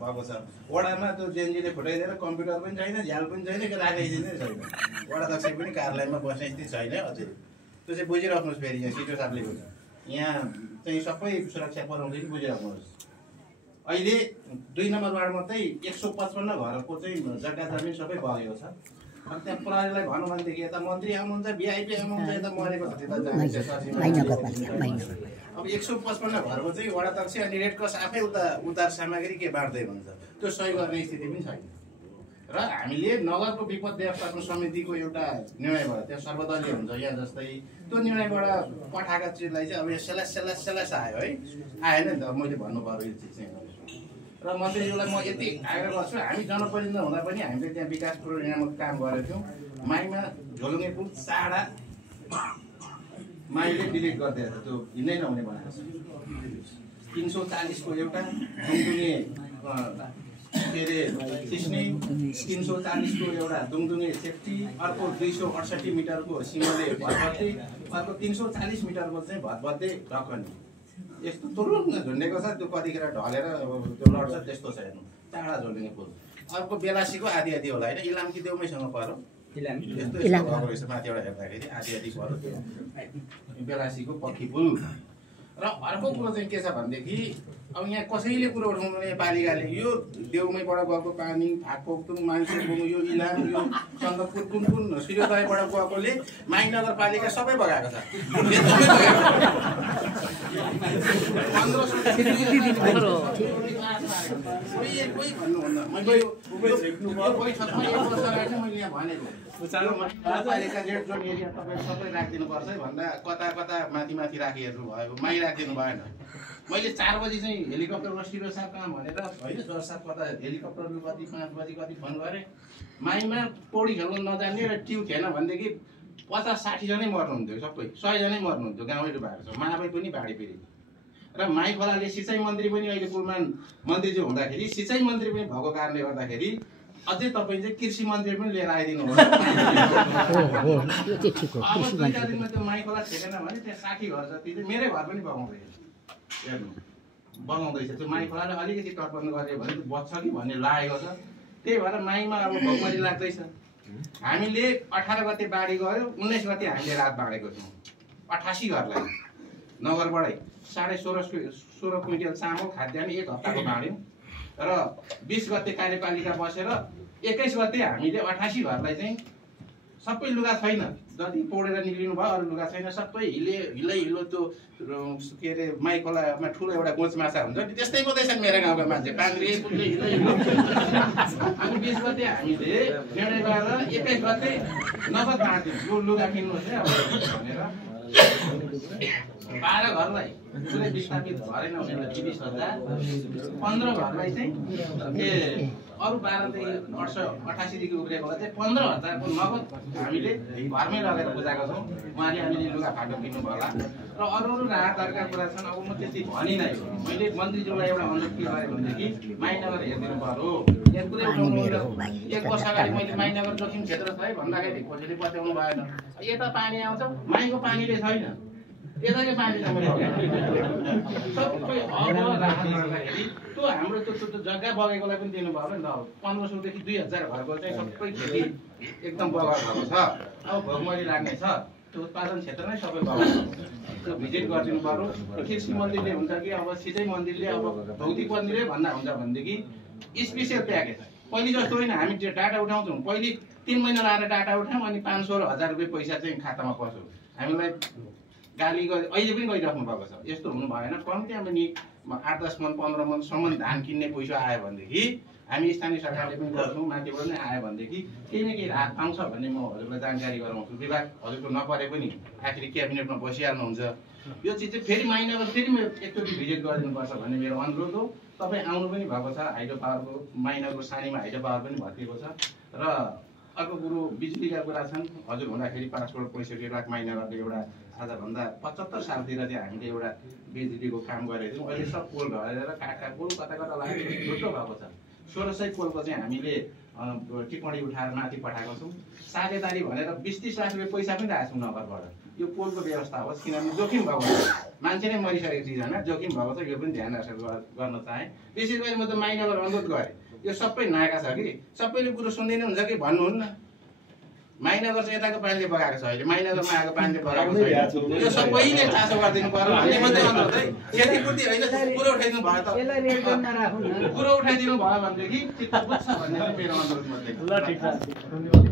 भएको छ। वडामा त्यो जेएनजीले फुटाइदिएर कम्प्युटर पनि छैन, झ्याल पनि छैन, राखाइदिनै छैन। वडा अध्यक्ष पनि कार्यालयमा बस्ने स्थिति छैन अझै। त्यो चाहिँ बुझिराख्नुहोस्। फेरि यहाँ सिटो साहबले पनि यहाँ चाहिँ सबै सुरक्षा पराउँदै बुझिराख्नुहोस्। अहिले 2 नम्बर वार्ड मात्रै 155 घरको चाहिँ जग्गा जमिन सबै बगेको छ। अनि त्यहाँ प्रहरीलाई भन्नु भनेदेखि यता मन्त्री आउनुहुन्छ, भिआइपी आउनुहुन्छ, यता मरेको छ त्यता जान्छ। अब 155 घरको चाहिँ वडा अध्यक्ष अनि रेड क्रस आफै उद्धार सामग्री के बाँड्दै भन्छ। त्यो सही गर्ने स्थिति पनि छैन। र हामीले नगरको विपद व्यवस्थापन समितिको एउटा निर्णय भयो, त्यो सर्वदलीय हुन्छ यहाँ जस्तै, त्यो निर्णयबाट पठाएका चिजलाई चाहिँ अब यो सेलास आयो है, आएन नि त। मैले भन्नु पर्यो यो चिज चाहिँ। र मन्त्रीज्यूलाई म यति आग्रह गर्छु, हामी जनप्रतिनिधि हुँदा पनि हामीले त्यहाँ विकास प्रोग्रामको काम गरेको थियौँ। माईमा झोलुङ्गे पुल चाडा माईले डिलिट गरिदिएर त्यो हिँड्दै नहुने बनाएको छ। 340 को एउटा दुङदुङे के अरे सिस्ने, 340 को एउटा दुङदुङे सेफ्टी, अर्को 268 मिटरको सिमले भतभते, अर्को 340 मिटरको चाहिँ भतभते ढकनी। यस्तो तुरुङ्ग झुन्डेको छ, त्यो कतिखेर ढलेर त्यो लड्छ, त्यस्तो छ हेर्नु। चाडा झोलुङ्गे पुल। अर्को बेलासीको आधी होला होइन, इलाम कि देउमैसँग पर्यो, यस्तो भएको रहेछ माथिबाट हेर्दाखेरि आधी पर्यो बेलासीको पक्की पुल। र अर्को कुरो चाहिँ के छ भनेदेखि अब यहाँ कसैले कुरो उठाउनु भने पालिकाले यो देउमैबाट गएको पानी, फाकपोक्तुङ, मान्छेबुङ, यो इलाम, यो सन्दकपुर कुन सूर्योदयबाट गएकोले माई नगरपालिका सबै बगाएको छ। कोही भन्नुहुन्न, मैले यहाँ भनेको नगरपालिका रेड जोन एरिया तपाईँ सबै राखिदिनुपर्छ भन्दा कता माथि राखिहेर्नु भयो, माइ राखिदिनु भएन। मैले 4 बजी चाहिँ हेलिकप्टरमा सिरो साहब कहाँ भनेर होइन, जज साहब कता हेलिकप्टरले कति 5 बजी कति फोन गरेँ। माइमा पौडी खेल्नु नजान्ने र ट्यु थिएन भनेदेखि 50-60 जनै मर्नुहुन्थ्यो, सबै 100 जनै मर्नुहुन्थ्यो। गाउँै डुबाएको छ, मावै पनि बाढी पीडित। र माई खोलाले सिँचाइ मन्त्री पनि अहिले कुलमान मन्त्रीज्यू हुँदाखेरि सिँचाइ मन्त्री पनि भएको कारणले गर्दाखेरि अझै तपाईँ चाहिँ कृषि मन्त्री पनि लिएर आइदिनु हो। अब 2-4 दिनमा त्यो माई खोला ठेकेन भने त्यहाँ 60 घर जति चाहिँ मेरै घर पनि बगाउँदैछ। हेर्नु बनाउँदैछ त्यो माई खोलाले अलिकति टर्पन गऱ्यो भने बच्छ कि भन्ने लागेको छ। त्यही भएर माईमा अब भोकमरी लाग्दैछ। हामीले 18 गते बाढी गयो, 19 गते हामीले रात बाँडेको छौँ 88 घरलाई नगरबाटै 16.5 क्विन्टल चामल खाद्यान्न 1 हप्ताको बाँड्यौँ। र 20 गते कार्यपालिका बसेर 21 गते हामीले 88 घरलाई चाहिँ सबै लुगा छैन, जति पौडेर निक्लिनु भयो अरू लुगा छैन, सबै हिलो त्यो के अरे माई खोलामा ठुलो एउटा गोच माछा हुन्छ नि त्यस्तै बोल्दैछन् मेरो गाउँका मान्छे, पाङ्ग्रे पुग्ने हिलो। अनि 20 गते हामीले निर्णय गरेर 21 गते नगद बाँड्यौँ, यो लुगा किन्नुहोस् है भनेर 12 घरलाई पुरै विस्थापित भएन भने 20,000, 15 घरलाई चाहिँ अरू 12-88 देखि उब्रेकोलाई चाहिँ 15,000 को नगद हामीले घरमै लगेर बुझाएको छौँ। उहाँले हामीले लुगा फाटो किन्नु भयो होला र अरू राहतहरूका कुरा छन्। अब म त्यति भनि नै मैले मन्त्रीज्यूलाई एउटा अनुरोध के गरेँ भनेदेखि माइनगर हेरिदिनु पर्यो। यहाँ कुरै उठाउनु 1 वर्ष अगाडि मैले माइनगर जोखिम क्षेत्र छ है भन्दाखेरि खोजेले बचाउनु भएन। यता पानी आउँछ, माइको पानीले छैन, यताकै पानी सबै अब राहत गर्दाखेरि त्यो हाम्रो त्यो जग्गा बगेकोलाई पनि दिनुभयो नि त। 1500 देखि 2000 घरको चाहिँ सबै खेती एकदम बगाड भएको छ। अब भोकमरी लाग्ने छ, त्यो उत्पादन क्षेत्र नै सबै बगाड त्यो भिजिट गरिदिनु पर्यो। कृषि मन्त्रीले हुन्छ कि अब सिँचाइ मन्त्रीले अब भौतिक मन्त्रीले भन्दा हुन्छ भनेदेखि स्पेसियल प्याकेज पहिले जस्तो होइन। हामी त्यो डाटा उठाउँछौँ, पहिले 3 महिना लाएर डाटा उठाउँ अनि 500 र 1000 रुपियाँ पैसा चाहिँ खातामा पर्छ। हामीलाई गाली अहिले पनि गइराख्नु भएको छ। यस्तो हुनु भएन। कम्ती पनि 8-10 मन 15 मनसम्म धान किन्ने पैसा आयो भनेदेखि हामी स्थानीय सरकारले पनि गर्छौँ, माथिबाट नै आयो भनेदेखि केही न केही राहत पाउँछ भन्ने म हजुरलाई जानकारी गराउँछु। विभाग हजुरको नपरे पनि आखिर क्याबिनेटमा बसिहाल्नुहुन्छ। यो चिज चाहिँ फेरि माइनगर फेरि एकचोटि भिजिट गरिदिनुपर्छ भन्ने मेरो अनुरोध हो। तपाईँ आउनु पनि भएको छ, हाइड्रो पावरको माइनरको सानीमा हाइड्रो पावर पनि भत्किएको छ। र अर्को कुरो बिजुलीका कुरा छन्। हजुर हुँदाखेरि 5 करोड 65 लाख माइनगरले एउटा आजभन्दा 75 सालतिर चाहिँ हामीले एउटा बिजुलीको काम गरेको थियौँ। अहिले सब पोल ढलेर काठका पोल कता लाग्यो, छुट्टो भएको छ। 1600 पोलको चाहिँ हामीले टिप्पणी उठाएर माथि पठाएको छौँ। साझेदारी भनेर 20-30 लाख रुपियाँ पैसा पनि राखेको छौँ नगरबाट। यो पोलको व्यवस्था होस्, किनभने जोखिम भएको छ, मान्छे नै मरिसकेको चिज होइन, जोखिम भएको छ, यो पनि ध्यान राखेर गर्न चाहेँ। विशेष गरी म त माइनगर अनुरोध गरेँ, यो सबै नाका छ कि सबैले कुरो सुन्दिनु हुन्छ कि भन्नुहुन्न। माइनगर चाहिँ यताको पानीले बगाएको छ, अहिले माइनगरमा आएको पानीले बगाएको छैन, यो सबैले चासो गरिदिनु पर्यो भन्ने मात्रै अनुरोध है। क्षतिपूर्ति होइन, कुरो उठाइदिनु भयो त, कुरो उठाइदिनु भयो भनेदेखि चित्त बुझ्छ भन्ने मेरो अनुरोध मात्रै।